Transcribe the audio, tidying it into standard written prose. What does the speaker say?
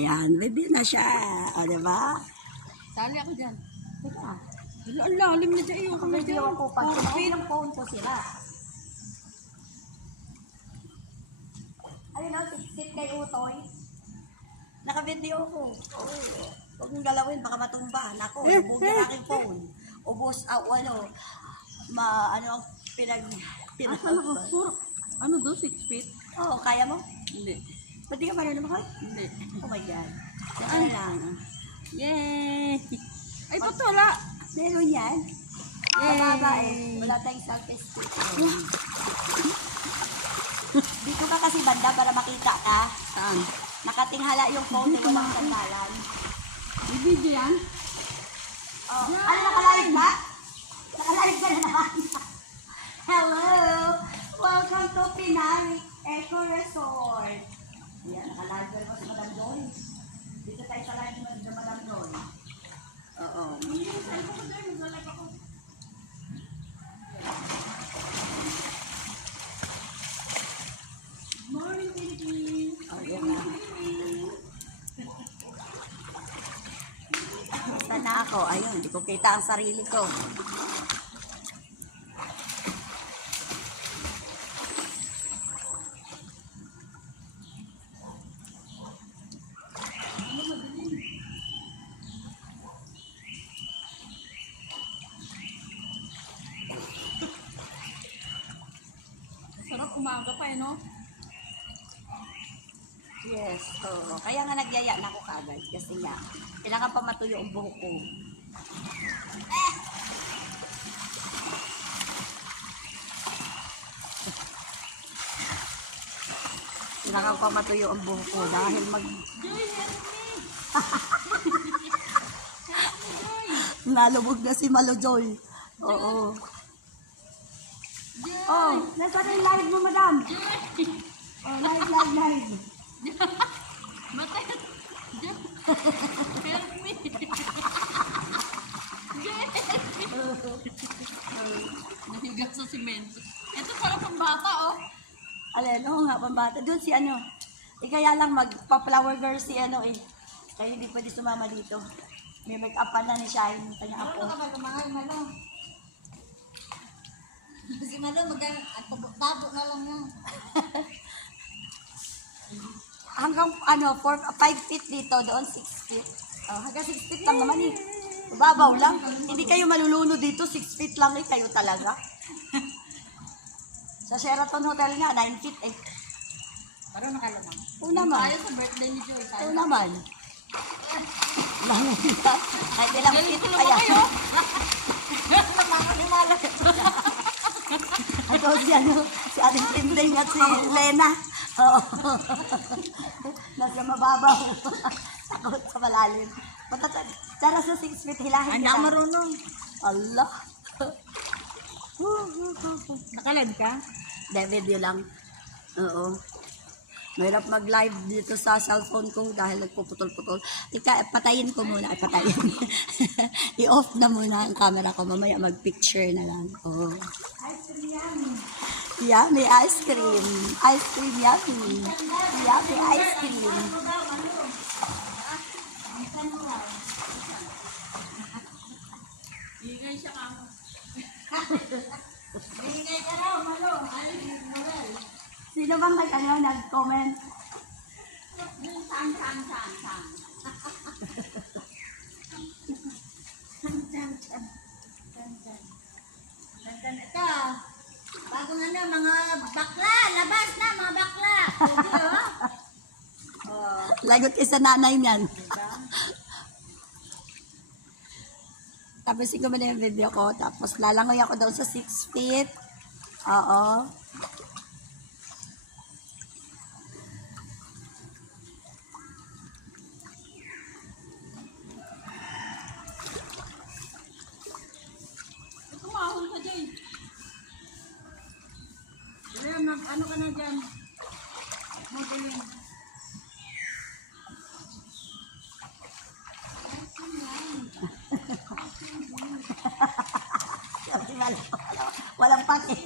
Ayan, ready na siya. O, diba? Sali ako dyan. Teka. Ang lalim na dyan. Ayoko na Video dyan. ako pag yung phone ko sila. Ayun o, sit kay Utoy. Naka-video ko. Oo. Huwag mong galawin, baka matumba. Nako, nabog yung aking phone. Ubos, ano ang Asan ako? Puro. Ano do? 6 feet? Oo, kaya mo? Hindi. Ba't di ka marunong ako? Hindi. Oh my God. Ano lang. Yay! Ay, ba't wala? Meron yan. Yay! Mababa eh. Wala tayong self-esteem. Dito ka kasi banda para makita ka. Saan? Nakatinghala yung phone eh, walang sandalan. May video yan? Oh, ano nakalive ba? Nakalive ka na naman. Hello! Welcome to Pinay Eco Resort. Yan, nakalive ka naman si Madam Joy. Dito tayo sa live ni Madam Joy. Oo. Yung cellphone ko dyan, mag-live ako. Morning, Philippines! Oh, yan na. Saan na ako? Ayun, hindi ko kita ang sarili ko. Sarap umaga pa eh, no? Yes, oo. Kaya nga nagyaya na ako kagad. Kasi nga, kailangan pa matuyo ang buhok ko. Kailangan pa matuyo ang buhok ko dahil Joy, help me! nalubog na si Malojoy. Oo. Joy! Oh, nasa na yung live mo, madam? Joy! Oh, live. Matay! Joy! Help me! Joy, help me! Nahiga sa simento. Ito parang pambata, oh. Alin, oo nga, pambata. Doon si ano, kaya lang magpa-flower girl si ano eh. Kaya hindi pwede sumama dito. May make-upan na ni Shine, kanya apo. Ano ka ba lumahay, Malo? Si Malo, tabo na lang yan. Hanggang ano, 5 feet dito, doon 6 feet. Oh, hanggang 6 feet lang naman eh. Babaw lang. Hindi kayo maluluno dito, 6 feet lang eh, kayo talaga. Sa Sheraton Hotel nga, 9 feet eh. Parang nakalamang. Oo naman. Tayo sa birthday ni Joy. Oo naman. Langon ka. Kahit ilang feet Ganito kaya. naman kayo. Lamangan ni Malo. Ito si ano, si ating Tinding at si Lena. Oo. Nasa mababaw. Takot sa malalim. Tara sa 6 feet, hilahin Hindi kita. ako marunong. Allah. Nakalive ka? Video lang. Oo. Mahirap mag-live dito sa cellphone ko dahil nagpuputol-putol. Patayin ko muna. Patayin. I-off na muna ang camera ko. Mamaya mag-picture na lang. Oo. Ice cream yummy. Yummy ice cream. Ice cream yummy. Yummy ice cream. Ingay siya kamo. Ingay ka raw, Malo. Ay, Morel. Sino bang nag-comment? Sang. Ito. Bagong ano, mga bakla. Labas na, mga bakla. Hindi, oh. Lagot ka sa nanay niyan. Diba? Tapusin ko muna yung video ko. Tapos lalangoy ako doon sa 6 feet. Oo. Tumahon ka dyan. Ano ka na dyan? Modeling. Walang pati.